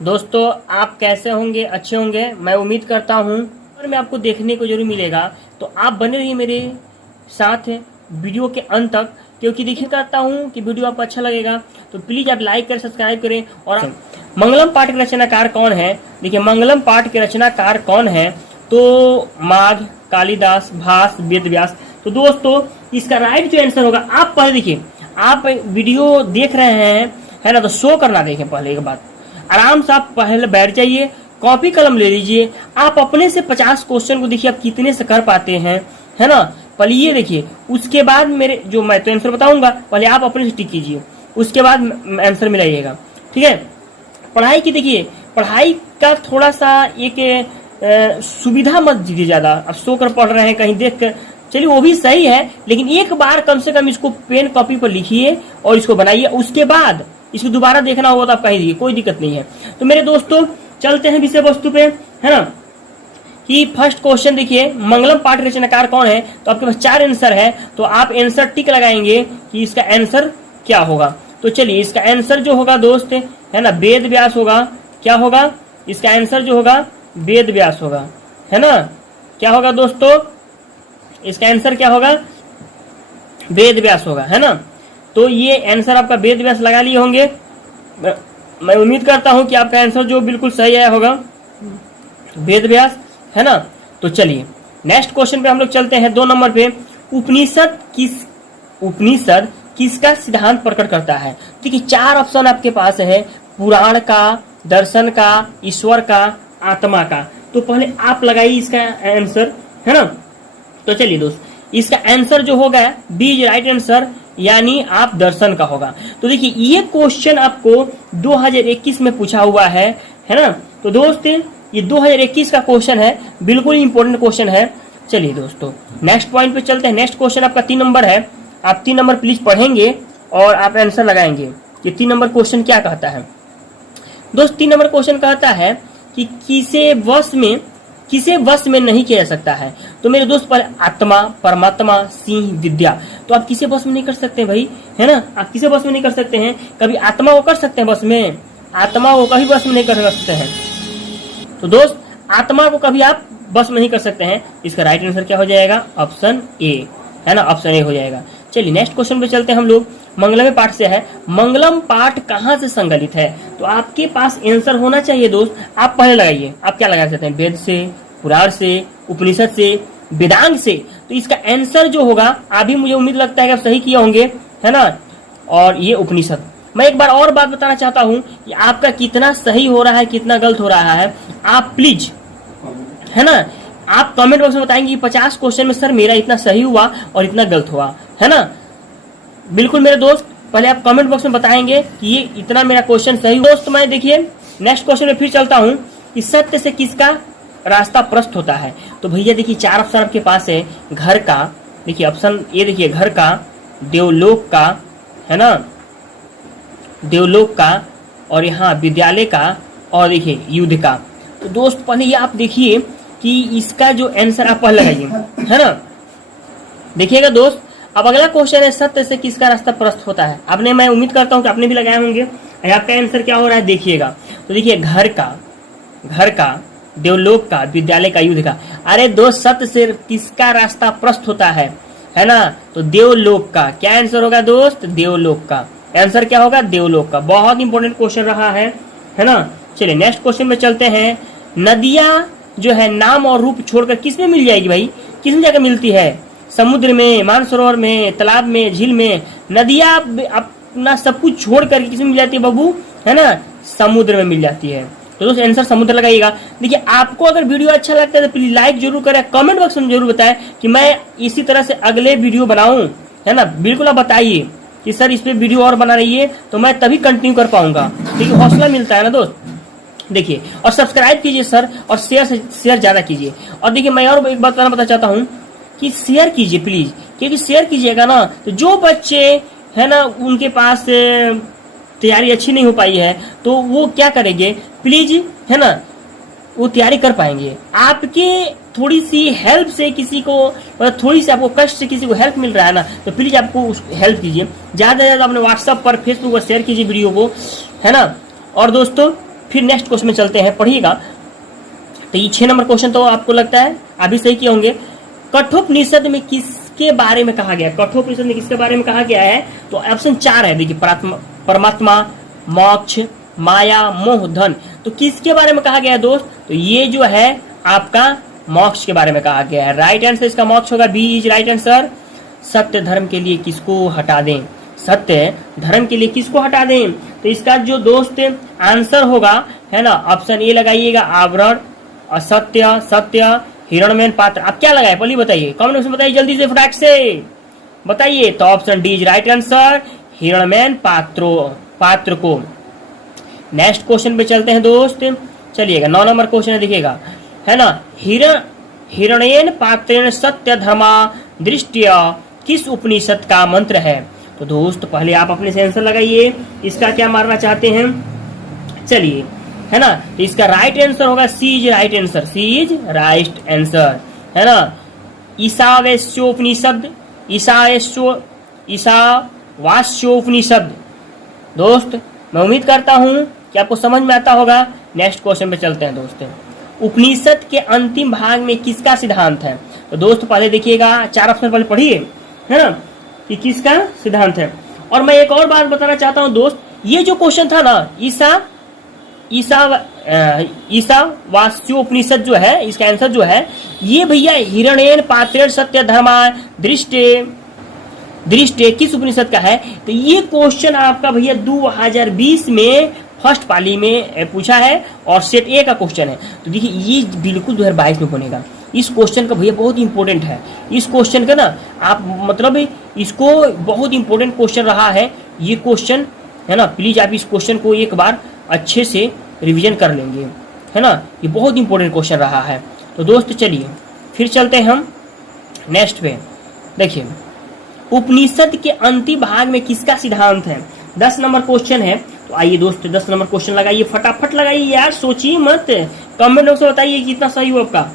दोस्तों आप कैसे होंगे? अच्छे होंगे, मैं उम्मीद करता हूँ। और मैं आपको देखने को जरूर मिलेगा, तो आप बने रहिए मेरे साथ वीडियो के अंत तक, क्योंकि देखिए करता हूँ कि वीडियो आपको अच्छा लगेगा। तो प्लीज आप लाइक करें, सब्सक्राइब करें। और मंगलम पाठ के रचनाकार कौन है? देखिए मंगलम पाठ के रचनाकार कौन है? तो माघ, कालिदास, भास, वेद व्यास। तो दोस्तों इसका राइट जो आंसर होगा, आप पहले देखिए, आप वीडियो देख रहे हैं है ना, तो शो करना देखें। पहले एक बात, आराम से आप पहले बैठ जाइए, कॉपी कलम ले लीजिए। आप अपने से 50 क्वेश्चन को देखिए आप कितने से कर पाते हैं, है ना। पहले ये देखिए, उसके बाद मेरे जो मैं तो आंसर बताऊंगा, पहले आप अपने से टिक कीजिए, उसके बाद आंसर मिलाइएगा, ठीक है। पढ़ाई की देखिए, पढ़ाई का थोड़ा सा एक सुविधा मत दीजिए ज्यादा। अब सो कर पढ़ रहे हैं कहीं देख कर, चलिए वो भी सही है, लेकिन एक बार कम से कम इसको पेन कॉपी पर लिखिए और इसको बनाइए। उसके बाद इसको दोबारा देखना होगा तो आप कहीं दीजिए, कोई दिक्कत नहीं है। तो मेरे दोस्तों चलते हैं विषय वस्तु पे, है ना। कि फर्स्ट क्वेश्चन देखिए, मंगलम पाठ रचनाकार कौन है? तो आपके पास 4 आंसर है, तो आप आंसर टिक लगाएंगे कि इसका आंसर क्या होगा। तो चलिए इसका आंसर जो होगा दोस्त, है ना, वेद व्यास होगा। क्या होगा इसका आंसर जो होगा? वेद व्यास होगा, है ना। क्या होगा दोस्तों? इसका आंसर क्या होगा? वेद व्यास होगा, है ना। तो ये आंसर आपका वेद व्यास लगा लिए होंगे। मैं उम्मीद करता हूं कि आपका आंसर जो बिल्कुल सही आया होगा, वेद व्यास, है ना। तो चलिए नेक्स्ट क्वेश्चन पे हम लोग चलते हैं। 2 नंबर पे, उपनिषद किसका सिद्धांत प्रकट करता है? देखिए 4 ऑप्शन आपके पास है, पुराण का, दर्शन का, ईश्वर का, आत्मा का। तो पहले आप लगाइए इसका आंसर, है ना। तो चलिए दोस्त, इसका आंसर जो होगा बी इज राइट आंसर, यानी आप दर्शन का होगा। तो देखिए ये क्वेश्चन आपको 2021 में पूछा हुआ है ना। तो दोस्त ये 2021 का क्वेश्चन है, बिल्कुल इंपॉर्टेंट क्वेश्चन है। चलिए दोस्तों नेक्स्ट पॉइंट पे चलते हैं। नेक्स्ट क्वेश्चन आपका 3 नंबर है। आप 3 नंबर प्लीज पढ़ेंगे और आप आंसर लगाएंगे कि 3 नंबर क्वेश्चन क्या कहता है। दोस्त 3 नंबर क्वेश्चन कहता है कि किसे वश में नहीं किया जा सकता है? तो मेरे दोस्त पर आत्मा, परमात्मा, सिंह, विद्या। तो आप किसे वश में नहीं कर सकते भाई, है ना। आप किसे वश में नहीं कर सकते हैं? कभी आत्मा को कर सकते हैं वश में? आत्मा को कभी वश में नहीं कर सकते हैं। तो दोस्त आत्मा को कभी आप वश में नहीं कर सकते हैं। इसका राइट आंसर क्या हो जाएगा? ऑप्शन ए, है ना, ऑप्शन ए हो जाएगा। चलिए नेक्स्ट क्वेश्चन पे चलते हैं हम लोग। मंगलम पाठ से है, मंगलम पाठ कहाँ से संकलित है? तो आपके पास आंसर होना चाहिए दोस्त। आप पहले लगाइए, आप क्या लगा सकते हैं? वेद से, पुराण से, उपनिषद से, वेदांग से। तो इसका आंसर जो होगा, अभी मुझे उम्मीद लगता है कि आप सही किए होंगे, है ना। और ये उपनिषद। मैं एक बार और बात बताना चाहता हूं कि आपका कितना सही हो रहा है, कितना गलत हो रहा है। आप प्लीज, है ना, आप कमेंट बॉक्स में बताएंगे 50 क्वेश्चन में सर मेरा इतना सही हुआ और इतना गलत हुआ, है ना। बिल्कुल मेरे दोस्त, पहले आप कमेंट बॉक्स में बताएंगे कि ये इतना मेरा क्वेश्चन सही। दोस्त मैं देखिए नेक्स्ट क्वेश्चन में फिर चलता हूं कि सत्य से किसका रास्ता प्रस्त होता है? तो भैया देखिए 4 ऑप्शन आपके पास है। घर का, देखिए ऑप्शन ए देखिए, घर का, देवलोक का, है ना, देवलोक का, और यहाँ विद्यालय का, और देखिए युद्ध का। तो दोस्त पहले ये आप देखिए कि इसका जो आंसर आप पहले लगाइए, है ना। देखिएगा दोस्त, अब अगला क्वेश्चन है, सत्य से किसका रास्ता प्रस्त होता है? आपने, मैं उम्मीद करता हूँ कि आपने भी लगाए होंगे। आपका आंसर क्या हो रहा है देखिएगा। तो देखिए घर का, देवलोक का, विद्यालय का, युद्ध का। अरे दोस्त सत्य से किसका रास्ता प्रस्त होता है ना। तो देवलोक का। क्या आंसर होगा दोस्त? देवलोक का। आंसर क्या होगा? देवलोक का। बहुत इंपॉर्टेंट क्वेश्चन रहा है ना। चलिए नेक्स्ट क्वेश्चन में चलते हैं। नदियां जो है नाम और रूप छोड़कर किसमें मिल जाएगी भाई? किस में जाकर मिलती है? समुद्र में, मानसरोवर में, तालाब में, झील में। नदियां अपना सब कुछ छोड़ कर किसमें मिल जाती है बाबू? है ना, समुद्र में मिल जाती है। तो दोस्तों आंसर समुद्र लगाइएगा। देखिए आपको अगर वीडियो अच्छा लगता है तो प्लीज लाइक जरूर करें, कमेंट बॉक्स में जरूर बताएं कि मैं इसी तरह से अगले वीडियो बनाऊं, है ना। बिल्कुल आप बताइए कि सर इस पे वीडियो और बना रही है, तो मैं तभी कंटिन्यू कर पाऊंगा। ठीक है, हौसला मिलता है ना दोस्त। देखिए और सब्सक्राइब कीजिए सर, और शेयर ज्यादा कीजिए। और देखिए मैं और एक बात बताना चाहता हूँ कि शेयर कीजिए प्लीज, क्योंकि शेयर कीजिएगा ना तो जो बच्चे है ना उनके पास तैयारी अच्छी नहीं हो पाई है, तो वो क्या करेंगे प्लीज, है ना, वो तैयारी कर पाएंगे। आपके थोड़ी सी हेल्प से किसी को, मतलब थोड़ी सी आपको कष्ट से किसी को हेल्प मिल रहा है ना, तो प्लीज आपको हेल्प कीजिए। ज्यादा से ज्यादा अपने व्हाट्सएप पर, फेसबुक पर शेयर कीजिए वीडियो को, है ना। और दोस्तों फिर नेक्स्ट क्वेश्चन में चलते हैं, पढ़िएगा। तो ये 6 नंबर क्वेश्चन तो आपको लगता है अभी सही किए होंगे। कठोपनिषद में किसके बारे में कहा गया? कठोपनिषद में किसके बारे में कहा गया है? तो ऑप्शन 4 है, देखिए, परमात्मा, मोक्ष, माया, मोह, धन। तो किसके बारे में कहा गया है दोस्त? तो ये जो है आपका मोक्ष के बारे में कहा गया है। राइट आंसर इसका मोक्ष होगा, बी इज राइट आंसर। सत्य धर्म के लिए किसको हटा दें? सत्य धर्म के लिए किसको हटा दें? तो इसका जो दोस्त आंसर होगा, है ना, ऑप्शन ए लगाइएगा, आवरण, असत्य, सत्य, हिरणमय पात्र। आप क्या लगाए पहले बताइए, कमेंट में बताइए जल्दी से, फटाक से बताइए। तो option D is right answer, हिरणमय पात्र को। नेक्स्ट क्वेश्चन पे चलते हैं दोस्त, चलिएगा। 9 नंबर क्वेश्चन है, देखिएगा, है ना। हिरण्येन पात्रेण सत्य धर्मा दृष्टिया किस उपनिषद का मंत्र है? तो दोस्त पहले आप अपने से आंसर लगाइए, इसका क्या मारना चाहते हैं, चलिए, है ना। तो इसका राइट आंसर होगा C is right answer, C is right answer, है ना। ईशावास्योपनिषद, ईशावास्योपनिषद। दोस्त मैं उम्मीद करता हूं कि आपको समझ में आता होगा। नेक्स्ट क्वेश्चन पे चलते हैं दोस्तों। उपनिषद के अंतिम भाग में किसका सिद्धांत है? तो दोस्त पहले देखिएगा, 4 ऑप्शन पहले पढ़िए, है ना, कि किसका सिद्धांत है। और मैं एक और बात बताना चाहता हूं दोस्त, ये जो क्वेश्चन था ना, ईशावास्योपनिषद जो है, इसका आंसर जो है ये भैया हिरण्येन पात्रेण सत्य धर्मा दृष्टि किस उपनिषद का है? तो ये क्वेश्चन आपका भैया 2020 में फर्स्ट पाली में पूछा है और सेट ए का क्वेश्चन है। तो देखिए ये बिल्कुल 2022 में बनेगा। इस क्वेश्चन का भैया बहुत इंपॉर्टेंट है, इस क्वेश्चन का ना आप मतलब इसको बहुत इंपॉर्टेंट क्वेश्चन रहा है ये क्वेश्चन, है ना। प्लीज आप इस क्वेश्चन को एक बार अच्छे से रिवीजन कर लेंगे, है ना, ये बहुत इंपॉर्टेंट क्वेश्चन रहा है। तो दोस्त चलिए फिर चलते हैं हम नेक्स्ट पे। देखिए उपनिषद के अंतिम भाग में किसका सिद्धांत है? 10 नंबर क्वेश्चन है। तो आइए दोस्त 10 नंबर क्वेश्चन लगाइए, फटाफट लगाइए यार, सोचिए मत, कमेंट बॉक्स में बताइए कितना सही हो आपका।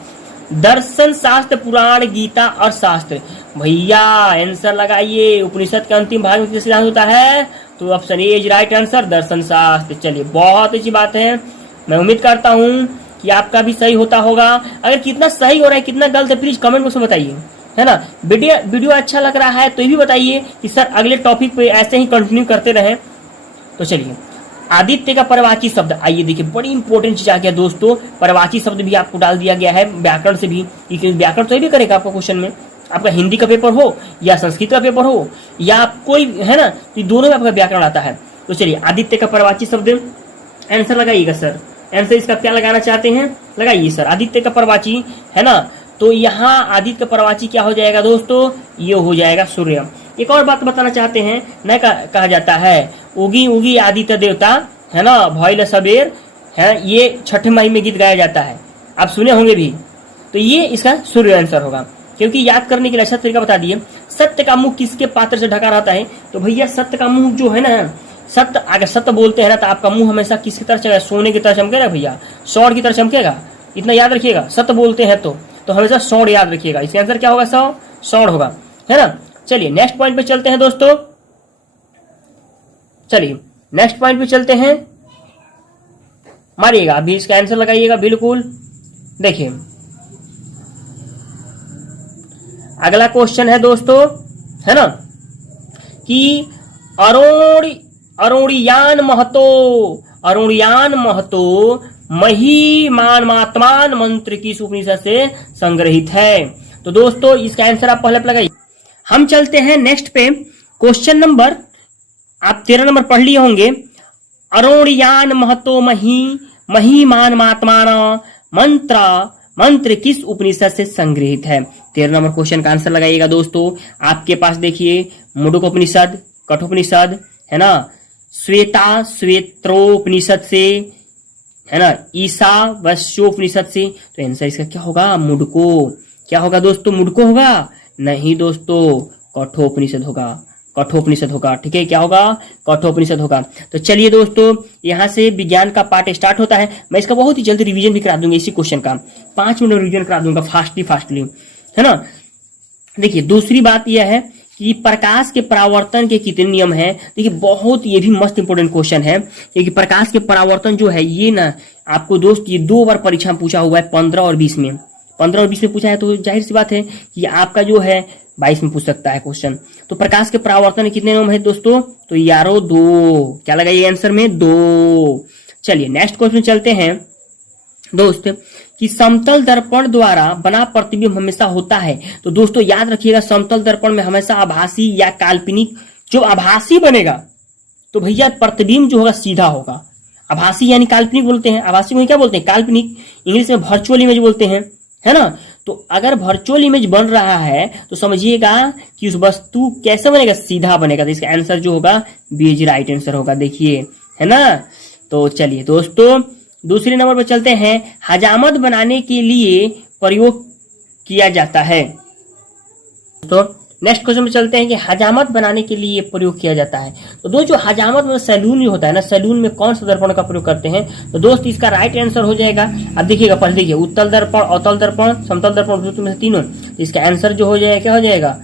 दर्शन शास्त्र, पुराण, गीता और शास्त्र। भैया आंसर लगाइए, उपनिषद के अंतिम भाग में किसका सिद्धांत होता है? तो option A is right answer, दर्शन शास्त्र। चलिए बहुत अच्छी बात है, मैं उम्मीद करता हूँ कि आपका भी सही होता होगा। अगर कितना सही हो रहा है कितना गलत है प्लीज कमेंट बॉक्स में बताइए, है ना। वीडियो अच्छा लग रहा है तो ये भी बताइए कि सर अगले टॉपिक पे ऐसे ही कंटिन्यू करते रहें। तो चलिए आदित्य का परवाची शब्द, आइए देखिए बड़ी इंपॉर्टेंट चीज आ गया दोस्तों, परवाची शब्द भी आपको डाल दिया गया है व्याकरण से भी, क्योंकि व्याकरण तो ये भी करेगा आपका क्वेश्चन में, आपका हिंदी का पेपर हो या संस्कृत का पेपर हो या कोई, है ना, तो दोनों में आपका व्याकरण आता है। तो चलिए आदित्य का परवाची शब्द आंसर लगाइएगा सर, आंसर इसका क्या लगाना चाहते हैं लगाइए सर, आदित्य का परवाची, है ना। तो यहाँ आदित्य का परवाची क्या हो जाएगा दोस्तों? ये हो जाएगा सूर्य। एक और बात बताना चाहते हैं, न कहा जाता है उगी उगी आदित्य देवता, है ना, भइल सबेर, है, ये छठे माही में गीत गाया जाता है, आप सुने होंगे भी। तो ये इसका सूर्य आंसर होगा, क्योंकि याद करने के लिए अच्छा तरीका बता दिए। सत्य का मुंह किसके पात्र से ढका रहता है? तो भैया सत्य का मुंह जो है ना, सत्य अगर सत्य बोलते हैं ना तो आपका मुंह हमेशा किसकी तरह चमकेगा? सोने की तरह चमकेगा भैया, सौर की तरह चमकेगा, इतना याद रखिएगा। सत्य बोलते हैं तो हमेशा सौर याद रखिएगा, इसका आंसर क्या होगा? सौर होगा, है ना। चलिए नेक्स्ट पॉइंट पे चलते हैं दोस्तों, चलिए नेक्स्ट पॉइंट पे चलते हैं, मारिएगा अभी इसका आंसर लगाइएगा बिल्कुल। देखिए अगला क्वेश्चन है दोस्तों, है ना, कि अरुणियान महतो महिमात्मान मंत्र किस उपनिषद से संग्रहित है? तो दोस्तों इसका आंसर आप पहले लगाइए। हम चलते हैं नेक्स्ट पे, क्वेश्चन नंबर आप 13 नंबर पढ़ लिए होंगे। अरुणियान महतो महिमात्मान मंत्र किस उपनिषद से संग्रहित है? 13 नंबर क्वेश्चन का आंसर लगाइएगा दोस्तों। आपके पास देखिए मुंडकोपनिषद, कठोपनिषद, है ना, श्वेत्रोपनिषद से, है ना, ईशावास्योपनिषद से। तो आंसर इसका क्या होगा? मुंडको। क्या होगा दोस्तों? मुंडको होगा? नहीं दोस्तों, कठोपनिषद होगा, कठोपनिषद होगा, ठीक है। क्या होगा? कठोपनिषद होगा। तो चलिए दोस्तों यहाँ से विज्ञान का पार्ट स्टार्ट होता है। मैं इसका बहुत ही जल्दी रिवीजन भी करा दूंगा, इसी क्वेश्चन का 5 मिनट रिवीजन करा दूंगा फास्टली, है ना। देखिए दूसरी बात यह है कि प्रकाश के परावर्तन के कितने नियम हैं। देखिए बहुत ये भी मस्त इंपोर्टेंट क्वेश्चन है, क्योंकि प्रकाश के परावर्तन जो है ये ना आपको दोस्त ये 2 बार परीक्षा में पूछा हुआ है, 15 और 20 में। 15 और 20 में पूछा है, तो जाहिर सी बात है कि आपका जो है 22 में पूछ सकता है क्वेश्चन। तो प्रकाश के परावर्तन के कितने नियम है दोस्तों, तो यारो 2। क्या लगाइए आंसर में 2। चलिए नेक्स्ट क्वेश्चन चलते हैं दोस्त, कि समतल दर्पण द्वारा बना प्रतिबिंब हमेशा होता है। तो दोस्तों याद रखिएगा, समतल दर्पण में हमेशा आभासी या काल्पनिक, जो आभासी बनेगा तो भैया प्रतिबिंब जो होगा सीधा होगा। आभासी यानी काल्पनिक बोलते हैं, आभासी को क्या बोलते हैं, काल्पनिक, इंग्लिश में वर्चुअल इमेज बोलते हैं, है ना। तो अगर वर्चुअल इमेज बन रहा है तो समझिएगा कि उस वस्तु कैसे बनेगा, सीधा बनेगा। तो इसका आंसर जो होगा बी इज राइट आंसर होगा, देखिए, है ना। तो चलिए दोस्तों दूसरे नंबर पर चलते हैं, हजामत बनाने के लिए प्रयोग किया जाता है। तो नेक्स्ट क्वेश्चन में चलते हैं कि हजामत बनाने के लिए प्रयोग किया जाता है। तो दोस्त जो हजामत में सैलून जो होता है ना, सैलून में कौन सा दर्पण का प्रयोग करते हैं, तो दोस्त इसका राइट आंसर हो जाएगा, अब देखिएगा पहले देखिए, उत्तल दर्पण, अवतल दर्पण, समतल दर्पण में से तीनों। तो इसका आंसर जो हो जाएगा क्या हो जाएगा,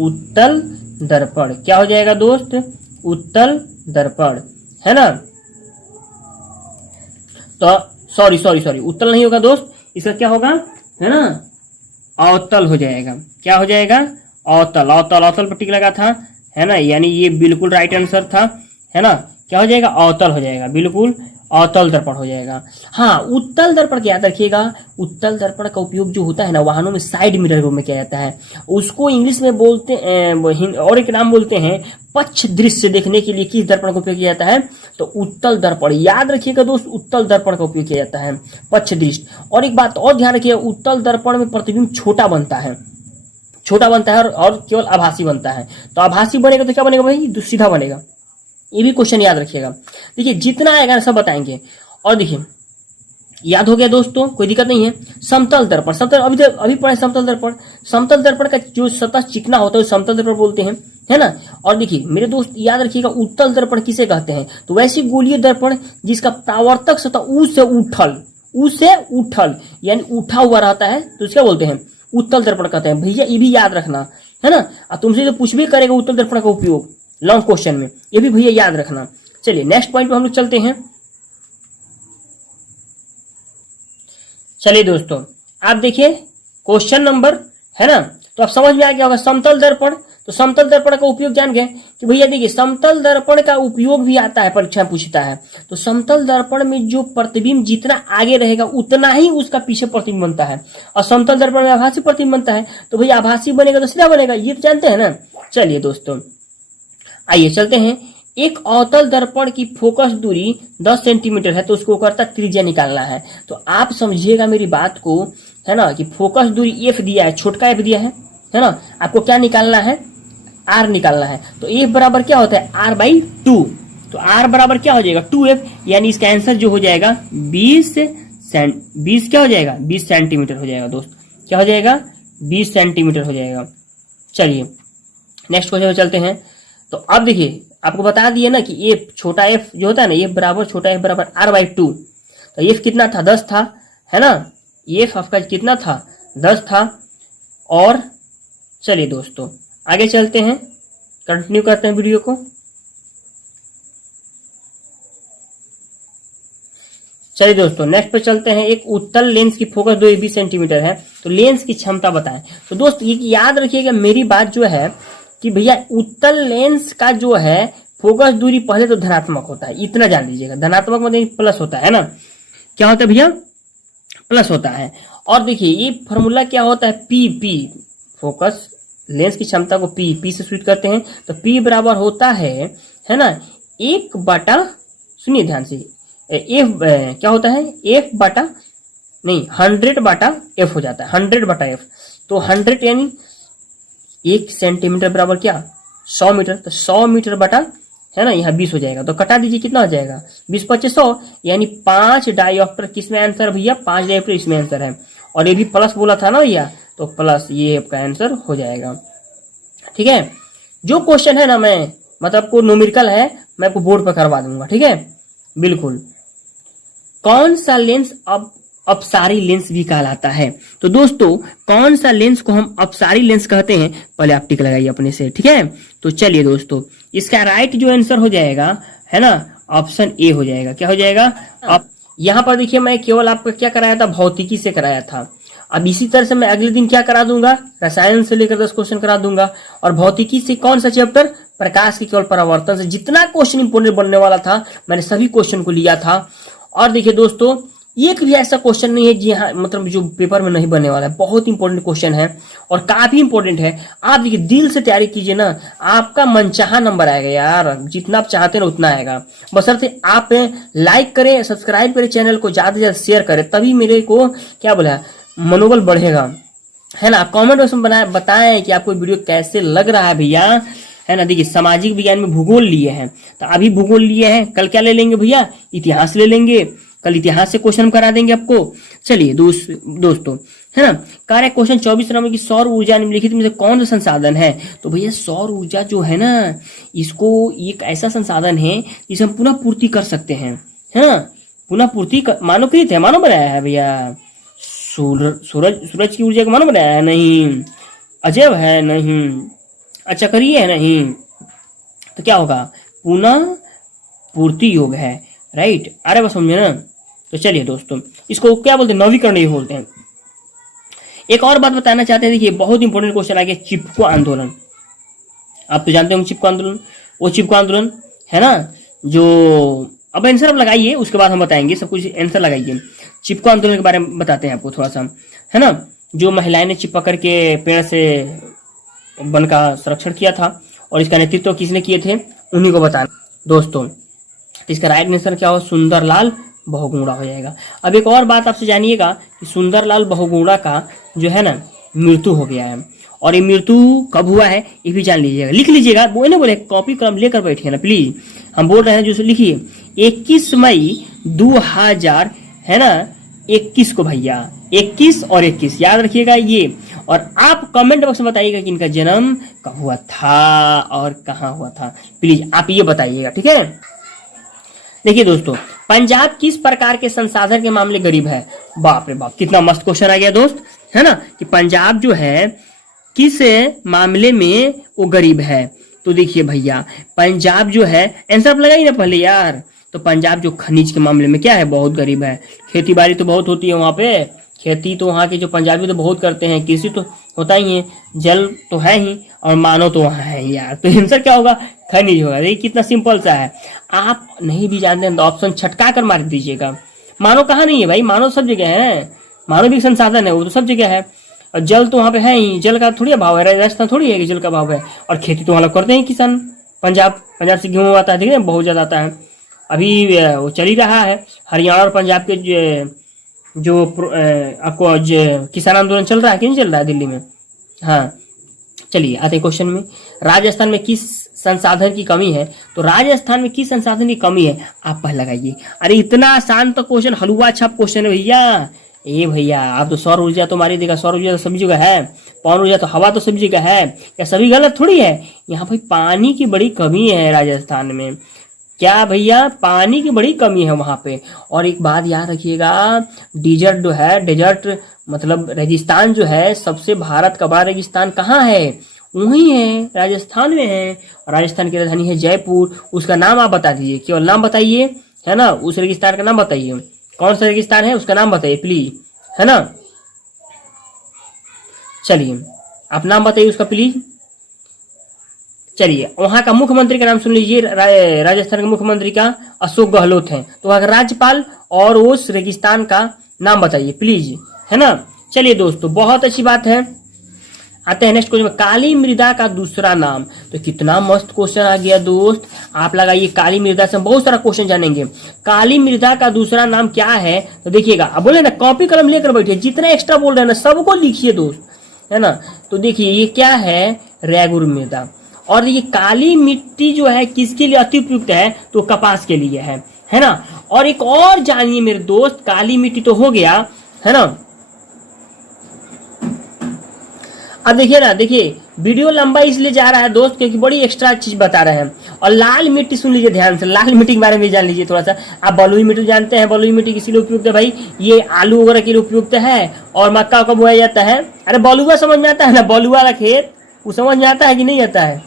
उत्तल दर्पण। क्या हो जाएगा दोस्त, उत्तल दर्पण, है ना। तो सॉरी उत्तल नहीं होगा दोस्त, इसका क्या होगा, है ना, अवतल हो जाएगा। क्या हो जाएगा, अवतल। अवतल अवतल पर टिक लगा था, है ना, यानी ये बिल्कुल राइट आंसर था, है ना। क्या हो जाएगा, अवतल हो जाएगा, बिल्कुल अवतल दर्पण हो जाएगा। हाँ, उत्तल दर्पण याद रखिएगा, उत्तल दर्पण का उपयोग जो होता है ना वाहनों में साइड मिरर रूप में किया जाता है। उसको इंग्लिश में बोलते और एक नाम बोलते हैं पक्ष दृश्य देखने के लिए किस दर्पण का उपयोग किया जाता है, तो उत्तल दर्पण। याद रखिएगा दोस्त, उत्तल दर्पण का उपयोग किया जाता है, पक्ष दृष्टि। और एक बात और ध्यान रखिएगा, उत्तल दर्पण में प्रतिबिंब छोटा बनता है, और केवल आभासी बनता है। तो आभासी बनेगा तो क्या बनेगा भाई, सीधा बनेगा। ये भी क्वेश्चन याद रखिएगा। देखिए जितना आएगा सब बताएंगे। और देखिए याद हो गया दोस्तों, कोई दिक्कत नहीं है। समतल दर्पण, अभी पढ़े समतल दर्पण। समतल दर्पण का जो सतह चिकना होता है समतल दर्पण बोलते हैं, है ना। और देखिए मेरे दोस्त याद रखिएगा, उत्तल दर्पण किसे कहते हैं, तो वैसी गोलीय दर्पण जिसका परावर्तक सतह ऊ से उठल यानी उठा हुआ रहता है, तो इसका बोलते हैं उत्तल दर्पण कहते हैं। भैया ये भी याद रखना, है ना। तुमसे तो पूछ भी करेगा उत्तल दर्पण का उपयोग लॉन्ग क्वेश्चन में, ये भी भैया याद रखना। चलिए नेक्स्ट पॉइंट पे हम लोग चलते हैं। चलिए दोस्तों आप देखिए क्वेश्चन नंबर, है ना, तो आप समझ में आ गया होगा समतल दर्पण। तो समतल दर्पण का उपयोग जान गए कि भैया देखिए समतल दर्पण का उपयोग भी आता है, परीक्षा पूछता है। तो समतल दर्पण में जो प्रतिबिंब जितना आगे रहेगा उतना ही उसका पीछे प्रतिबिंब बनता है, और समतल दर्पण में आभासी प्रतिबिंब बनता है। तो भैया आभासी बनेगा तो सीधा बनेगा, ये तो जानते हैं ना। चलिए दोस्तों आइए चलते हैं। एक अवतल दर्पण की फोकस दूरी 10 सेंटीमीटर है, तो उसको करता त्रिज्या निकालना है। तो आप समझिएगा मेरी बात को, है ना, कि फोकस दूरी एफ दिया है, छोटका एफ दिया है ना। आपको क्या निकालना है, आर निकालना है। तो एफ बराबर क्या होता है, R/2। तो आर बराबर क्या हो जाएगा 2F, यानी इसका आंसर जो हो जाएगा 20 क्या हो जाएगा, 20 सेंटीमीटर हो जाएगा दोस्त। क्या हो जाएगा, 20 सेंटीमीटर हो जाएगा। चलिए नेक्स्ट क्वेश्चन में चलते हैं। तो अब देखिए आपको बता दिए ना कि एफ छोटा एफ जो होता है ना, एफ बराबर छोटा एफ बराबर R/2। तो एफ कितना था, 10 था, है ना। एफ आपका कितना था, 10 था। और चलिए दोस्तों आगे चलते हैं, कंटिन्यू करते हैं वीडियो को। चलिए दोस्तों नेक्स्ट पे चलते हैं। एक उत्तल लेंस की फोकस दूरी 20 सेंटीमीटर है, तो लेंस की क्षमता बताएं। तो दोस्त ये याद रखिएगा मेरी बात जो है कि भैया उत्तल लेंस का जो है फोकस दूरी पहले तो धनात्मक होता है, इतना जान लीजिएगा। धनात्मक मतलब प्लस होता है ना, क्या होता है भैया, प्लस होता है। और देखिए ये फॉर्मूला क्या होता है, पी फोकस लेंस की क्षमता को पी से स्वीट करते हैं। तो पी बराबर होता है ना 1 बटा, सुनिए ध्यान से, एफ क्या होता है, एफ बटा नहीं 100 बटा एफ हो जाता है, 100 बटा एफ। तो 100 यानी 1 सेंटीमीटर बराबर क्या, 100 मीटर। तो 100 मीटर बटा, है ना, यहाँ 20 हो जाएगा। तो कटा दीजिए कितना हो जाएगा, 20 × 100 यानी 5 डायोप्टर किसमें आंसर भैया, 5 डायोप्टर इसमें आंसर है। और ये भी प्लस बोला था ना भैया, तो प्लस ये आपका आंसर हो जाएगा। ठीक है, जो क्वेश्चन है ना मैं मतलब को न्यूमेरिकल है, मैं आपको बोर्ड पर करवा दूंगा, ठीक है, बिल्कुल। कौन सा लेंस अब अपसारी लेंस भी कहलाता है। तो दोस्तों कौन सा लेंस को हम अपसारी लेंस कहते हैं, पहले आप टिक लगाइए अपने से, ठीक है। तो चलिए दोस्तों, इसका राइट जो आंसर हो जाएगा, है ना, ऑप्शन ए हो जाएगा। क्या हो जाएगा? अब यहाँ पर देखिए, मैं केवल आपका क्या कराया था, भौतिकी से कराया था। अब इसी तरह से मैं अगले दिन क्या करा दूंगा, रसायन से लेकर 10 क्वेश्चन करा दूंगा। और भौतिकी से कौन सा चैप्टर, प्रकाश के केवल परावर्तन से जितना क्वेश्चन इंपोर्टेंट बनने वाला था, मैंने सभी क्वेश्चन को लिया था। और देखिए दोस्तों, एक भी ऐसा क्वेश्चन नहीं है जी हाँ, मतलब जो पेपर में नहीं बनने वाला है। बहुत इंपॉर्टेंट क्वेश्चन है और काफी इंपॉर्टेंट है। आप देखिए दिल से तैयारी कीजिए ना, आपका मनचाहा नंबर आएगा यार, जितना आप चाहते हैं ना उतना आएगा। बशर्ते आप लाइक करें, सब्सक्राइब करें, चैनल को ज्यादा से ज्यादा शेयर करें, तभी मेरे को क्या बोला, मनोबल बढ़ेगा, है ना। कमेंट बॉक्स में बताएं कि आपको वीडियो कैसे लग रहा है भैया, है ना। देखिए सामाजिक विज्ञान में भूगोल लिए हैं, तो अभी भूगोल लिए हैं, कल क्या ले लेंगे भैया, इतिहास ले लेंगे। कल इतिहास से क्वेश्चन करा देंगे आपको। चलिए दोस्तों, है ना, कार्य क्वेश्चन 24 नंबर की सौर ऊर्जा निम्नलिखित में से कौन सा संसाधन है। तो भैया सौर ऊर्जा जो है ना, इसको एक ऐसा संसाधन है जिसे हम पुनः पूर्ति कर सकते हैं, है ना। पुनः पूर्ति मानवकृत है, मानव बनाया है भैया। सूरज की ऊर्जा को मानव बनाया है? नहीं। अजैव है? नहीं। अच्छा करिए है? नहीं। तो क्या होगा, पुनः पूर्ति योग है, राइट। अरे बस समझे ना। तो चलिए दोस्तों, इसको क्या बोलते हैं, नवीकरणीय बोलते हैं। एक और बात बताना चाहते हैं, देखिए बहुत इंपॉर्टेंट क्वेश्चन आ गया, चिपको आंदोलन। आप तो जानते होंगे चिपको आंदोलन, वो चिपको आंदोलन है ना, जो अब आंसर आप लगाइए, उसके बाद हम बताएंगे सब कुछ, आंसर लगाइए। चिपको आंदोलन के बारे में बताते हैं आपको थोड़ा सा, है ना। जो महिलाएं ने चिपक करके पेड़ से वन का संरक्षण किया था, और इसका नेतृत्व किसने किए थे, उन्हीं को बताना दोस्तों। इसका राइट आंसर क्या हो, सुंदरलाल बहुगुणा हो जाएगा। अब एक और बात आपसे जानिएगा कि सुंदरलाल बहुगुणा का जो है ना मृत्यु हो गया है, और ये मृत्यु कब हुआ है ये भी जान लीजिएगा, लिख लीजिएगा। वो नहीं बोले कॉपी कलम लेकर बैठिए ना प्लीज, हम बोल रहे हैं जो लिखिए 21 मई 2000, है ना, 21 को भैया, 21 और 21 याद रखिएगा ये। और आप कमेंट बॉक्स में बताइएगा कि इनका जन्म कब हुआ था और कहाँ हुआ था, प्लीज आप ये बताइएगा, ठीक है। देखिए दोस्तों, पंजाब किस प्रकार के संसाधन के मामले गरीब है। बाप रे बाप, कितना मस्त क्वेश्चन आ गया दोस्त, है ना, कि पंजाब जो है किस मामले में वो गरीब है। तो देखिए भैया, पंजाब जो है, आंसर आप लगाइए ना पहले यार। तो पंजाब जो खनिज के मामले में क्या है, बहुत गरीब है। खेती बाड़ी तो बहुत होती है वहां पे, खेती तो वहाँ के जो पंजाबी तो बहुत करते हैं, कृषि तो होता ही है, जल तो है ही, और मानव तो वहाँ है यार। तो आंसर क्या होगा, खनिज होगा। देखिए कितना सिंपल सा है, आप नहीं भी जानते हैं तो ऑप्शन छटका कर मार दीजिएगा। मानव कहाँ नहीं है भाई, मानव सब जगह है, मानव भी संसाधन है, वो तो सब जगह है। और जल तो वहाँ पे है ही, जल का थोड़ी अभाव है, राजस्थान थोड़ी है कि जल का अभाव है। और खेती तो वहाँ लोग करते हैं किसान, पंजाब से गेहूँ आता है, ठीक है, बहुत ज्यादा आता है। अभी वो चल ही रहा है, हरियाणा और पंजाब के जो आपको किसान आंदोलन चल रहा है कि नहीं चल रहा है दिल्ली में। हाँ चलिए आते हैं क्वेश्चन में, राजस्थान में किस संसाधन की कमी है। तो राजस्थान में किस संसाधन की कमी है, आप पहले लगाइए। अरे इतना आसान तो क्वेश्चन, हलवा छाप क्वेश्चन है भैया। ए भैया, आप तो सौर ऊर्जा तो मारी देगा, सौर ऊर्जा तो सभी जगह है, पवन ऊर्जा तो हवा तो सभी जगह है, क्या सभी गलत थोड़ी है। यहाँ भाई पानी की बड़ी कमी है राजस्थान में, क्या भैया, पानी की बड़ी कमी है वहां पे। और एक बात याद रखिएगा, डिजर्ट जो है, डेजर्ट मतलब रेगिस्तान जो है, सबसे भारत का बड़ा रेगिस्तान कहाँ है, वही है, राजस्थान में है। और राजस्थान की राजधानी है जयपुर। उसका नाम आप बता दीजिए, केवल नाम बताइए, है ना, उस रेगिस्तान का नाम बताइए, कौन सा रेगिस्तान है उसका नाम बताइए प्लीज, है ना। चलिए आप नाम बताइए उसका प्लीज। चलिए, वहां का मुख्यमंत्री का नाम सुन लीजिए, राजस्थान के मुख्यमंत्री का अशोक गहलोत हैं। तो वहां का राज्यपाल और उस रेगिस्तान का नाम बताइए प्लीज, है ना। चलिए दोस्तों, बहुत अच्छी बात है। आते हैं नेक्स्ट क्वेश्चन में, काली मृदा का दूसरा नाम। तो कितना मस्त क्वेश्चन आ गया दोस्त, आप लगाइए। काली मृदा से हम बहुत सारा क्वेश्चन जानेंगे। काली मृदा का दूसरा नाम क्या है, तो देखिएगा, अब बोले ना कॉपी कलम लेकर बैठिए, जितना एक्स्ट्रा बोल रहे हैं ना सबको लिखिए दोस्त, है ना। तो देखिए ये क्या है, रेगुर मृदा। और ये काली मिट्टी जो है किसके लिए अति उपयुक्त है, तो कपास के लिए है ना। और एक और जानिए मेरे दोस्त, काली मिट्टी तो हो गया, है ना। अब देखिए ना, देखिए वीडियो लंबा इसलिए जा रहा है दोस्त क्योंकि बड़ी एक्स्ट्रा चीज बता रहे हैं। और लाल मिट्टी सुन लीजिए ध्यान से, लाल मिट्टी के बारे में जान लीजिए थोड़ा सा। आप बलुई मिट्टी जानते हैं, बलुई मिट्टी किसी लिए उपयुक्त है भाई, ये आलू वगैरह के लिए उपयुक्त है। और मक्का कब बोया जाता है? अरे बलुआ समझ में आता है ना, बलुआ वाला खेत, वो समझ में आता है कि नहीं आता है?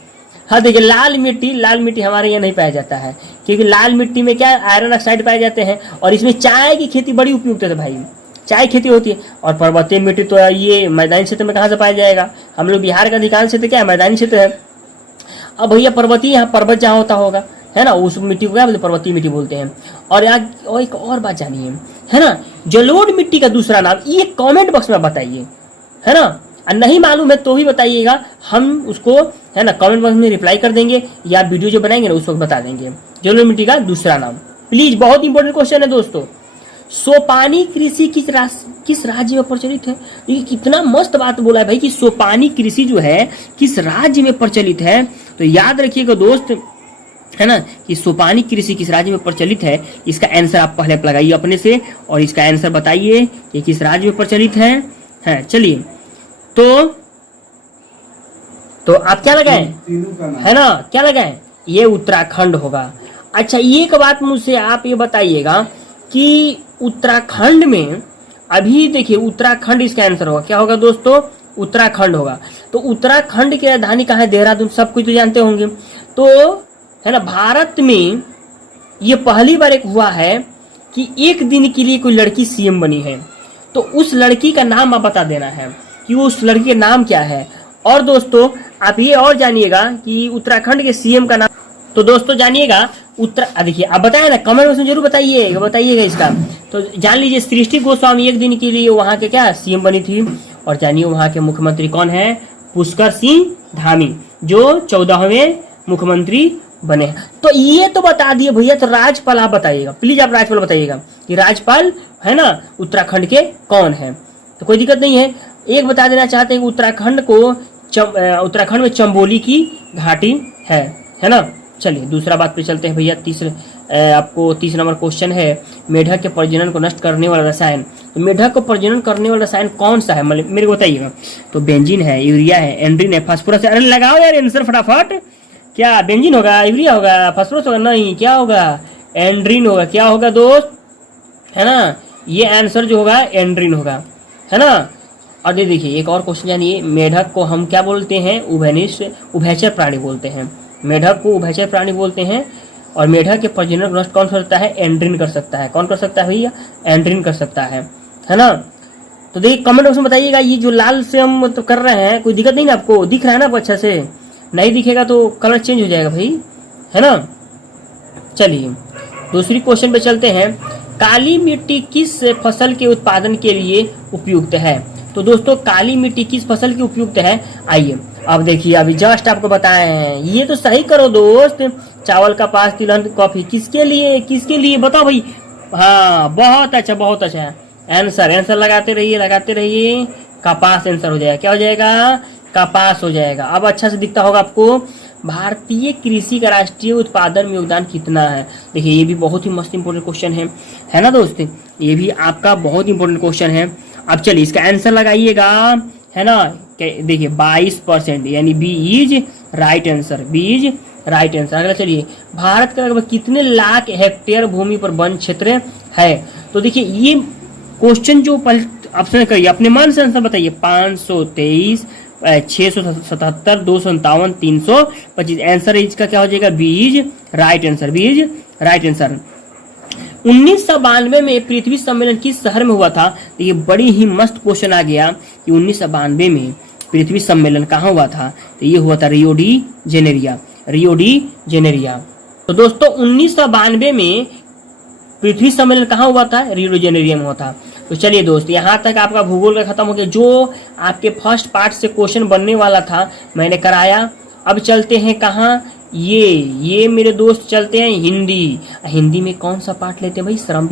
हाँ देखिए, लाल मिट्टी हमारे यहाँ नहीं पाया जाता है, क्योंकि लाल मिट्टी में क्या आयरन ऑक्साइड पाए जाते हैं, और इसमें चाय की खेती बड़ी उपयुक्त है भाई, चाय खेती होती है। और पर्वतीय मिट्टी तो ये मैदानी क्षेत्र में कहाँ से पाया जाएगा? हम लोग बिहार का अधिकांश क्षेत्र क्या है? मैदानी क्षेत्र है। अब भैया पर्वतीय, यहाँ पर्वत जहाँ होता होगा, है ना, उस मिट्टी को क्या बोलते हैं? पर्वतीय मिट्टी बोलते हैं। और यहाँ और एक और बात जानिए, है ना, जलोढ़ मिट्टी का दूसरा नाम, ये कमेंट बॉक्स में बताइए, है ना, और नहीं मालूम है तो भी बताइएगा, हम उसको, है ना, कमेंट बॉक्स में रिप्लाई कर देंगे, या वीडियो जो बनाएंगे ना उस वक्त बता देंगे जलोढ़ मिट्टी का दूसरा नाम। प्लीज, बहुत इंपॉर्टेंट क्वेश्चन है दोस्तों। सोपानी कृषि किस राज्य में प्रचलित है? ये कितना मस्त बात बोला है भाई कि सोपानी कृषि जो है किस राज्य में प्रचलित है। तो याद रखिएगा दोस्त, है ना, कि सोपानी कृषि किस राज्य में प्रचलित है। इसका आंसर आप पहले लगाइए अपने से, और इसका आंसर बताइए कि किस राज्य में प्रचलित है। चलिए, तो आप क्या लगाएं, है ना, क्या लगाएं? ये उत्तराखंड होगा। अच्छा, एक बात मुझसे आप ये बताइएगा कि उत्तराखंड में, अभी देखिए उत्तराखंड इसका आंसर होगा, क्या होगा दोस्तों? उत्तराखंड होगा। तो उत्तराखंड की राजधानी कहाँ है? देहरादून, सब कुछ तो जानते होंगे। तो है ना, भारत में ये पहली बार एक हुआ है कि एक दिन के लिए कोई लड़की सीएम बनी है। तो उस लड़की का नाम आप बता देना है कि उस लड़की का नाम क्या है। और दोस्तों आप ये और जानिएगा कि उत्तराखंड के सीएम का नाम, तो दोस्तों जानिएगा देखिए आप बताए ना, कमेंट बॉक्स में जरूर बताइएगा इसका। तो जान लीजिए, सृष्टि गोस्वामी एक दिन के लिए वहां के क्या सीएम बनी थी। और जानिए वहां के मुख्यमंत्री कौन है? पुष्कर सिंह धामी, जो 14वें मुख्यमंत्री बने। तो ये तो बता दिए भैया। तो राज्यपाल आप बताइएगा, प्लीज आप राज्यपाल बताइएगा कि राज्यपाल, है ना, उत्तराखंड के कौन है। तो कोई दिक्कत नहीं है। एक बता देना चाहते हैं कि उत्तराखंड में चंबोली की घाटी है ना। चलिए दूसरा बात पे चलते हैं भैया। आपको 30 नंबर क्वेश्चन है, मेढक के प्रजनन को नष्ट करने वाला रसायन। तो मेढक को प्रजनन करने वाला रसायन कौन सा है, मतलब मेरे को बताइएगा। तो बेंजीन है, यूरिया है, एंड्रीन है, फास्फोरस है। अरे लगाओ यार आंसर फटाफट। क्या बेंजीन होगा, यूरिया होगा, फास्फोरस होगा? नहीं, क्या होगा? एंड्रीन होगा। क्या होगा दोस्त, है ना, ये आंसर जो होगा एंड्रीन होगा, है ना। और ये देखिए एक और क्वेश्चन जानिए, मेढक को हम क्या बोलते हैं? उभयचर प्राणी बोलते हैं। मेढक को उभयचर प्राणी बोलते हैं। और मेढक के प्रजनन को नष्ट कौन कर सकता है? एंड्रीन कर सकता है। कौन कर सकता है भैया? एंड्रीन कर सकता है ना। तो देखिए कमेंट बॉक्स में बताइएगा। ये जो लाल से हम तो कर रहे हैं, कोई दिक्कत नहीं ना आपको? दिख रहा है ना आपको अच्छा से? नहीं दिखेगा तो कलर चेंज हो जाएगा भाई, है ना। चलिए दूसरी क्वेश्चन पे चलते हैं। काली मिट्टी किस फसल के उत्पादन के लिए उपयुक्त है? तो दोस्तों काली मिट्टी किस फसल की उपयुक्त है? आइए अब देखिए, अभी जस्ट आपको बताए हैं। ये तो सही करो दोस्त। चावल, कपास, तिलहन, कॉफी किसके लिए बताओ भाई। हाँ बहुत अच्छा आंसर लगाते रहिए। कपास आंसर हो जाएगा। क्या हो जाएगा? कपास हो जाएगा। अब अच्छा से दिखता होगा आपको। भारतीय कृषि का राष्ट्रीय उत्पादन में योगदान कितना है? देखिए ये भी बहुत ही मस्त इंपोर्टेंट क्वेश्चन है ना दोस्त। ये भी आपका बहुत इंपोर्टेंट क्वेश्चन है। अब चलिए इसका आंसर लगाइएगा, है ना। देखिए 22%, यानी बी इज राइट आंसर। अगला चलिए, भारत का लगभग कितने लाख हेक्टेयर भूमि पर वन क्षेत्र है? तो देखिए ये क्वेश्चन जो ऑप्शन करिए, अपने मन से आंसर बताइए। 523, 677, 257, 325। आंसर इसका क्या हो जाएगा? B is right answer. 1992 में पृथ्वी सम्मेलन किस शहर में हुआ था? तो ये बड़ी ही मस्त क्वेश्चन आ गया कि 1992 में पृथ्वी सम्मेलन कहाँ हुआ था? तो ये हुआ था रियो डी जेनेरिया। तो दोस्तों 1992 में पृथ्वी सम्मेलन कहाँ हुआ था? रियो डी जेनेरिया में हुआ था। तो चलिए दोस्त, यहाँ तक आपका भूगोल का खत्म हो गया। जो आपके फर्स्ट पार्ट से क्वेश्चन बनने वाला था मैंने कराया। अब चलते हैं कहाँ? ये मेरे दोस्त चलते हैं हिंदी में कौन सा पार्ट लेते हैं भाई? श्रम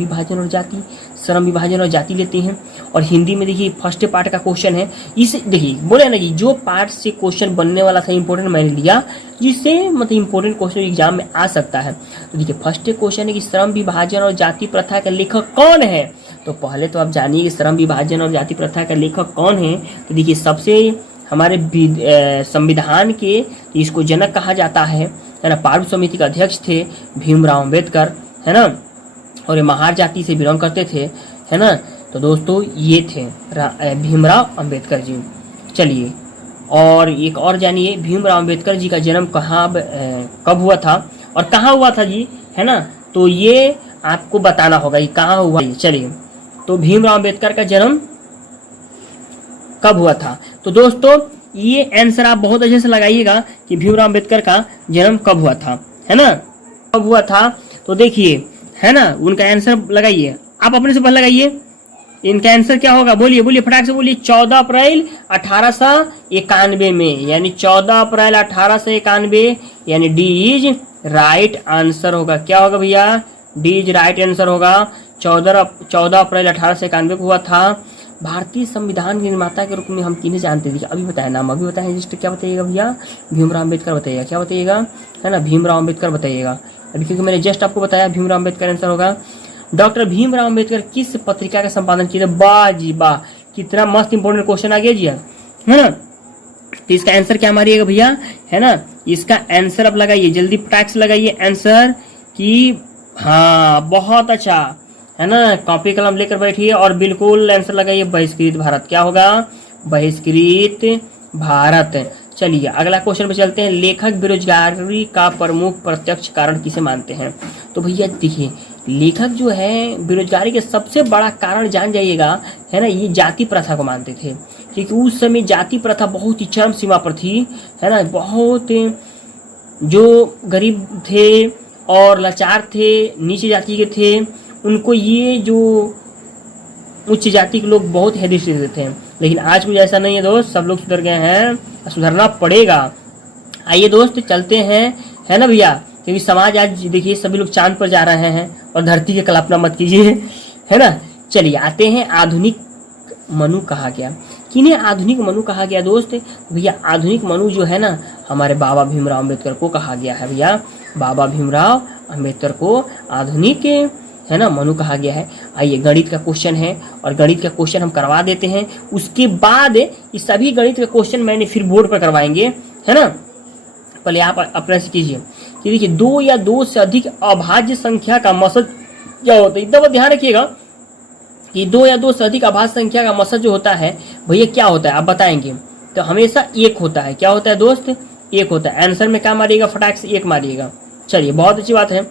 विभाजन और जाति लेते हैं। और हिंदी में देखिए फर्स्ट पार्ट का क्वेश्चन है। इसे देखिए बोले ना कि जो पार्ट से क्वेश्चन बनने वाला था इंपोर्टेंट मैंने लिया, जिससे मतलब इंपोर्टेंट क्वेश्चन एग्जाम में आ सकता है। तो देखिए फर्स्ट क्वेश्चन है कि श्रम विभाजन और जाति प्रथा का लेखक कौन है? तो पहले तो आप जानिए कि श्रम विभाजन और जाति प्रथा का लेखक कौन है। तो देखिए सबसे हमारे संविधान के इसको जनक कहा जाता है, है ना। पार्व समिति के अध्यक्ष थे भीमराव अम्बेडकर, है ना, और ये महार जाति से बिलोंग करते थे, है ना। तो दोस्तों ये थे भीमराव अम्बेडकर जी। चलिए और एक और जानिए, भीमराव अम्बेडकर जी का जन्म कब हुआ था और कहाँ हुआ था जी, है ना। तो ये आपको बताना होगा ये कहाँ हुआ। चलिए, तो भीमराव अम्बेडकर का जन्म कब हुआ था। तो दोस्तों ये आंसर आप बहुत अच्छे से लगाइएगा कि भीमराव अम्बेडकर का जन्म कब हुआ था, है ना, कब हुआ था। तो देखिए, है ना, उनका आंसर लगाइए, आप अपने से पहले लगाइए। इनका आंसर क्या होगा, बोलिए बोलिए फटाक से बोलिए। 14 अप्रैल 1891 में, यानी 14 अप्रैल 1891, यानी डी इज राइट आंसर होगा। क्या होगा भैया, डी इज राइट आंसर होगा। 14 अप्रैल 1891 को हुआ था। भारतीय संविधान के निर्माता के रूप में हम किन्हें जानते थे, अभी बताया नाम, अभी बताया जस्ट क्या बताइएगा भैया, भीमराव अम्बेडकर बताइएगा। क्या बताइएगा, है ना, भीमराव अम्बेडकर बताइएगा अभी, क्योंकि मैंने जस्ट आपको बताया भीमराव अम्बेडकर आंसर होगा। डॉक्टर भीमराव अम्बेडकर किस पत्रिका का संपादन किए थे। वाह जी वाह, कितना मस्त इंपोर्टेंट क्वेश्चन आ गया जी, है ना। तो इसका आंसर क्या मारिएगा भैया, है ना, इसका आंसर आप लगाइए, जल्दी फटाक से लगाइए आंसर की। हाँ बहुत अच्छा, है ना, कॉपी कलम लेकर बैठिए और बिल्कुल आंसर लगाइए, बहिष्कृत भारत। क्या होगा, बहिष्कृत भारत। चलिए अगला क्वेश्चन पे चलते हैं। लेखक बेरोजगारी का प्रमुख प्रत्यक्ष कारण किसे मानते हैं। तो भैया देखिए, लेखक जो है बेरोजगारी के सबसे बड़ा कारण जान जाइएगा, है ना, ये जाति प्रथा को मानते थे, क्योंकि उस समय जाति प्रथा बहुत ही चरम सीमा पर थी, है ना। बहुत जो गरीब थे और लाचार थे, नीचे जाति के थे, उनको ये जो उच्च जाति के लोग बहुत हेदिश देते थे। लेकिन आज कुछ ऐसा नहीं है दोस्त, सब लोग सुधर गए हैं, सुधरना पड़ेगा। आइए दोस्त चलते हैं, है ना भैया, क्योंकि समाज आज देखिए सभी लोग चांद पर जा रहे हैं और धरती की कल्पना मत कीजिए, है ना। चलिए आते हैं, आधुनिक मनु कहा गया। किन्हें आधुनिक मनु कहा गया दोस्त। भैया आधुनिक मनु जो है ना, हमारे बाबा भीमराव अम्बेडकर को कहा गया है भैया। बाबा भीमराव अम्बेडकर को आधुनिक, है ना, मनु कहा गया है। आइए गणित का क्वेश्चन है और गणित का क्वेश्चन हम करवा देते हैं, उसके बाद ये सभी गणित के क्वेश्चन मैंने फिर बोर्ड पर करवाएंगे, है ना। पहले आप अपने से कीजिए कि देखिए 2 या 2 से अधिक अभाज्य संख्या का मसद क्या होता है। इतना बात ध्यान रखिएगा कि 2 या 2 से अधिक अभाज्य संख्या का मसद जो होता है भैया क्या होता है, आप बताएंगे। तो हमेशा 1 होता है। क्या होता है दोस्त, 1 होता है। आंसर में क्या मारिएगा, फटाक से 1 मारिएगा। चलिए बहुत अच्छी बात है।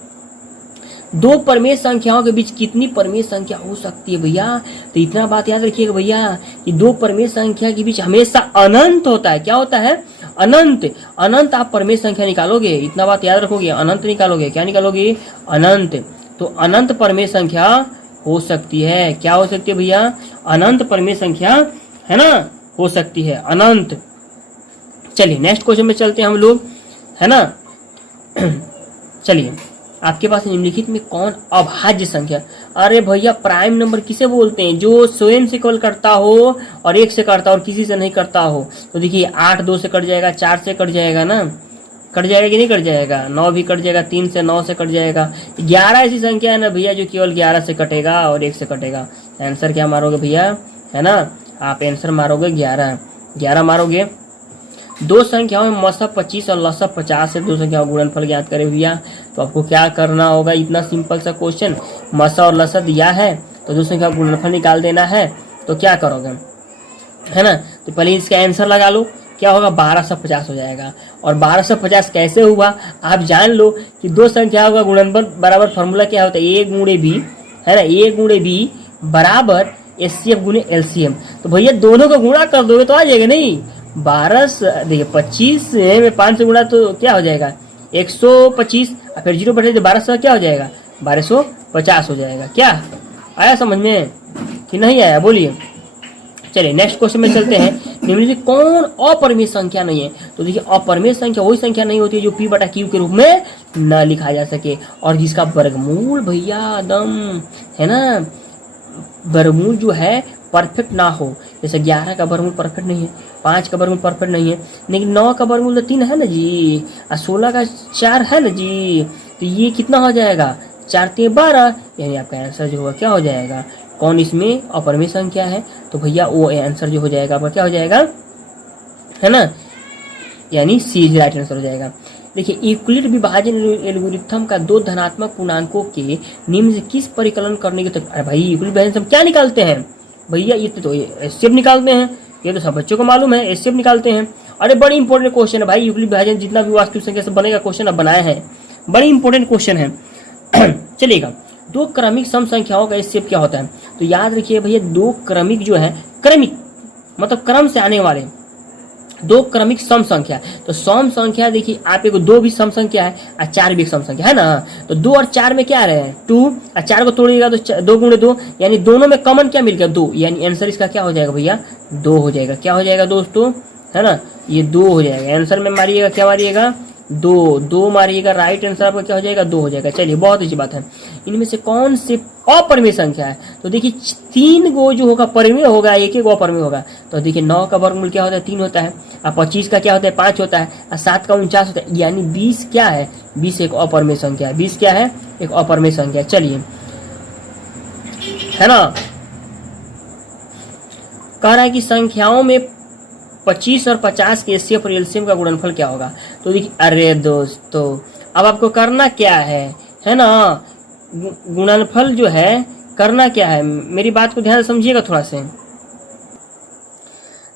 2 परमेय संख्याओं के बीच कितनी परमेय संख्या हो सकती है भैया। तो इतना बात याद रखिएगा भैया कि 2 परमेय संख्या के बीच हमेशा अनंत होता है। क्या होता है, अनंत। अनंत आप परमेय संख्या निकालोगे, इतना बात याद रखोगे, अनंत निकालोगे। क्या निकालोगे, अनंत। तो अनंत परमेय संख्या हो सकती है। क्या हो सकती है भैया, अनंत परमेय संख्या, है ना, हो सकती है, अनंत। चलिए नेक्स्ट क्वेश्चन में चलते हैं हम लोग, है ना। चलिए आपके पास निम्नलिखित में कौन अभाज्य संख्या। अरे भैया प्राइम नंबर किसे बोलते हैं, जो स्वयं से केवल करता हो और 1 से करता हो और किसी से नहीं करता हो। तो देखिए 8 2 से कट जाएगा, 4 से कट जाएगा ना, कट जाएगा कि नहीं कट जाएगा, 9 भी कट जाएगा, 3 से 9 से कट जाएगा। 11 ऐसी संख्या है ना भैया जो केवल 11 से कटेगा और 1 से कटेगा। आंसर क्या मारोगे भैया, है ना, आप आंसर मारोगे 11 मारोगे। 2 संख्याओं में मसा 25 और लसा 50 से 2 संख्याओं का गुणनफल ज्ञात करें भैया। तो आपको क्या करना होगा, इतना सिंपल सा क्वेश्चन, मसा और लसा दिया है तो 2 संख्या का गुणनफल निकाल देना है। तो क्या करोगे, है ना, तो पहले इसका आंसर लगा लो। क्या होगा, 1250 हो जाएगा। और 1250 कैसे हुआ आप जान लो कि 2 संख्याओं का गुणनफल बराबर फॉर्मूला क्या होता है, A गुणे B, है ना, A गुणे B बराबर HCF गुणे LCM। तो भैया दोनों का गुणा कर दोगे तो आ जाएगा नहीं, 12 देखिए 25 में 5 से गुणा तो क्या हो जाएगा 125, फिर 0 बढ़े तो 1200 क्या हो जाएगा 1250 हो जाएगा। क्या आया समझ में कि नहीं आया, बोलिए। चलिए नेक्स्ट क्वेश्चन में चलते हैं। निम्नलिखित कौन अपरिमेय संख्या नहीं है। तो देखिए अपरिमेय संख्या वही संख्या नहीं होती है जो P बटा Q के रूप में न लिखा जा सके और जिसका वर्गमूल भैया एकदम, है ना, वर्गमूल जो है परफेक्ट ना हो। जैसे 11 का वर्गमूल परफेक्ट नहीं है, 5 का वर्गमूल परफेक्ट नहीं है, लेकिन 9 का वर्गमूल तो 3 है ना जी, और 16 का 4 है ना जी। तो ये कितना हो जाएगा, 4 3 12, यानी आपका आंसर जो होगा क्या हो जाएगा, कौन इसमें अपरिमेय संख्या है। तो भैया वो आंसर जो हो जाएगा आपका क्या हो जाएगा, है ना, यानी सी इज राइट आंसर हो जाएगा। देखिए यूक्लिड विभाजन एल्गोरिथम का दो धनात्मक पूर्णांकों के निम्न से किस परिकलन करने की अरे भाई यूक्लिड विभाजन से हम क्या निकालते हैं भैया, ये तो एचसीएफ निकालते हैं, ये तो सब बच्चों को मालूम है, एचसीएफ निकालते हैं। अरे बड़ी इंपॉर्टेंट क्वेश्चन है भाई, यूक्लिड विभाजन जितना भी वास्तविक संख्या से बनेगा क्वेश्चन अब बनाया है, बड़ी इंपॉर्टेंट क्वेश्चन है। चलेगा, दो क्रमिक सम संख्याओं का एचसीएफ क्या होता है? तो याद रखिए भैया, दो क्रमिक जो है, क्रमिक मतलब क्रम से आने वाले दो क्रमिक सम संख्या। तो सम संख्या देखिए आप, एक दो भी सम संख्या है और चार भी एक सम संख्या है ना। तो दो और चार में क्या रहे, 2 और 4 को तोड़िएगा तो 2 गुणे 2, यानी दोनों में कॉमन क्या मिल गया, 2, यानी आंसर इसका क्या हो जाएगा भैया, 2 हो जाएगा। क्या हो जाएगा दोस्तों, है ना, ये 2 हो जाएगा। आंसर में मारिएगा, क्या मारिएगा, 2 मारिएगा, राइट आंसर आपका क्या हो जाएगा, 2 हो जाएगा। चलिए बहुत अच्छी बात है। इनमें से कौन से अपरिमेय संख्या है? तो देखिए 3 गो जो होगा परिमेय होगा, एक एक अपरिमेय होगा। तो देखिए 9 का वर्गमूल क्या होता है, 3 होता है, और 25 का क्या होता है, 5 होता है, और 7 का 49 होता है, यानी 20 क्या है, 20 एक अपरिमेय संख्या है। 20 क्या है, एक अपरिमेय संख्या। चलिए, है ना, कह रहा है कि संख्याओं में 25 और 50 के एचसीएफ और एलसीएम का गुणनफल क्या होगा? तो देखिए, अरे दोस्तों अब आपको करना क्या है ना, गुणनफल जो है करना क्या है, मेरी बात को ध्यान से समझिएगा थोड़ा से।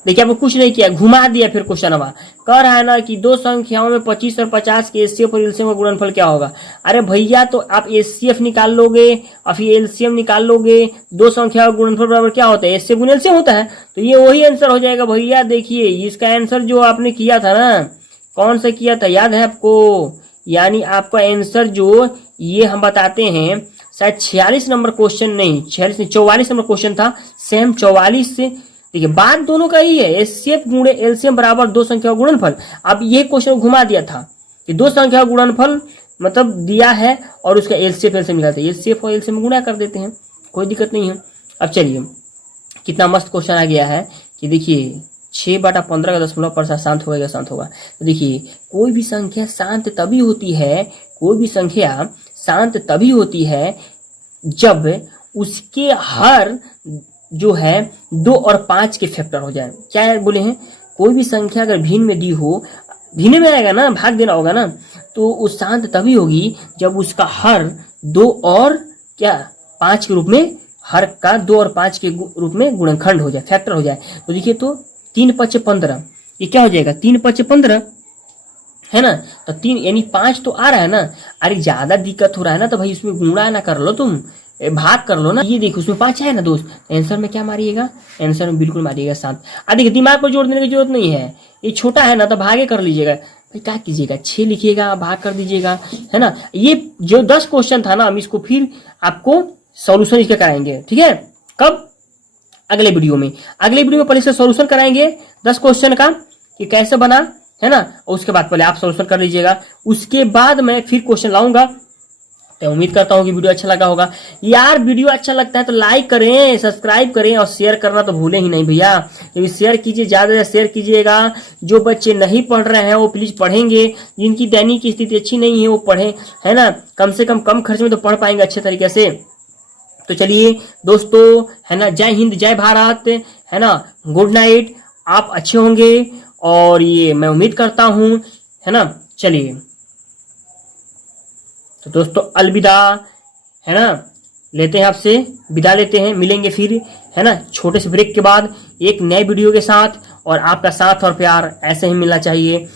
देखिए आपको कुछ नहीं किया, घुमा दिया फिर क्वेश्चन। अब कह रहा है ना कि दो संख्याओं में 25 और 50 के एचसीएफ और एलसीएम का गुणनफल क्या होगा? अरे भैया, तो आप एचसीएफ निकाल लोगे और फिर एलसीएम निकाल लोगे, दो संख्या का गुणनफल बराबर क्या होता है, एचसीएफ गुणा एलसीएम होता है। तो ये वही आंसर हो जाएगा भैया। देखिए इसका आंसर जो आपने किया था ना, कौन सा किया था याद है आपको? यानी आपका आंसर जो ये हम बताते हैं, शायद 46 नंबर क्वेश्चन नहीं, 46 नहीं 44 नंबर क्वेश्चन था, सेम 44 से। देखिए बात दोनों का ही है, एचसीएफ गुणे एलसीएम बराबर दो संख्या का गुणनफल। अब ये क्वेश्चन घुमा दिया था कि दो संख्या का गुणनफल मतलब दिया है और उसका एलसीएफ एलसीएम निकालते हैं, एचसीएफ और एलसीएम गुणा कर देते हैं, कोई दिक्कत नहीं है। अब चलिए, कितना मस्त क्वेश्चन आ गया है कि देखिए 6/15 का दशमलव पर शांत होगा, शांत होगा। तो देखिए कोई भी संख्या शांत तभी होती है, कोई भी संख्या शांत तभी होती है जब उसके हर जो है 2 और 5 के फैक्टर हो जाए। क्या बोले हैं, कोई भी संख्या अगर भिन्न में दी हो, भिन्न में आएगा ना, भाग देना होगा ना, तो वो शांत तभी होगी जब उसका हर 2 और क्या 5 के रूप में, हर का 2 और 5 के रूप में गुणनखंड हो जाए, फैक्टर हो जाए। तो देखिए, तो 3×5=15, ये क्या हो जाएगा, 3×5=15 है ना। तो 3 यानी 5 तो आ रहा है ना। अरे ज्यादा दिक्कत हो रहा है ना, तो भाई उसमें गुणा ना कर लो, तुम भाग कर लो ना। ये देखो उसमें 5 है ना दोस्त, आंसर में क्या मारिएगा, आंसर में बिल्कुल मारिएगा 7। अब देखिए दिमाग पर जोड़ देने की जरूरत नहीं है, ये छोटा है ना, तो भागे कर लीजिएगा भाई। क्या कीजिएगा, 6 लिखिएगा, भाग कर दीजिएगा, है ना। ये जो 10 क्वेश्चन था ना, हम इसको फिर आपको सॉल्यूशन इसका कराएंगे, ठीक है। कब, अगले वीडियो में। अगले वीडियो में पहले से सॉल्यूशन कराएंगे 10 क्वेश्चन का कि कैसे बना, है ना। और उसके बाद पहले आप सॉल्यूशन कर लीजिएगा, उसके बाद मैं फिर क्वेश्चन लाऊंगा। तो उम्मीद करता हूँ कि वीडियो अच्छा लगा होगा यार। वीडियो अच्छा लगता है तो लाइक करें, सब्सक्राइब करें और शेयर करना तो भूलें ही नहीं भैया। तो शेयर कीजिए, ज्यादा शेयर कीजिएगा। जो बच्चे नहीं पढ़ रहे हैं वो प्लीज पढ़ेंगे, जिनकी दैनिक स्थिति अच्छी नहीं है वो पढ़ें, है ना। कम से कम खर्च में तो पढ़ पाएंगे अच्छे तरीके से। तो चलिए दोस्तों, है ना, जय हिंद जय भारत, है ना, गुड नाइट। आप अच्छे होंगे और ये मैं उम्मीद करता हूं, है ना। चलिए तो दोस्तों अलविदा, है ना, लेते हैं आपसे विदा लेते हैं, मिलेंगे फिर, है ना, छोटे से ब्रेक के बाद एक नए वीडियो के साथ। और आपका साथ और प्यार ऐसे ही मिलना चाहिए।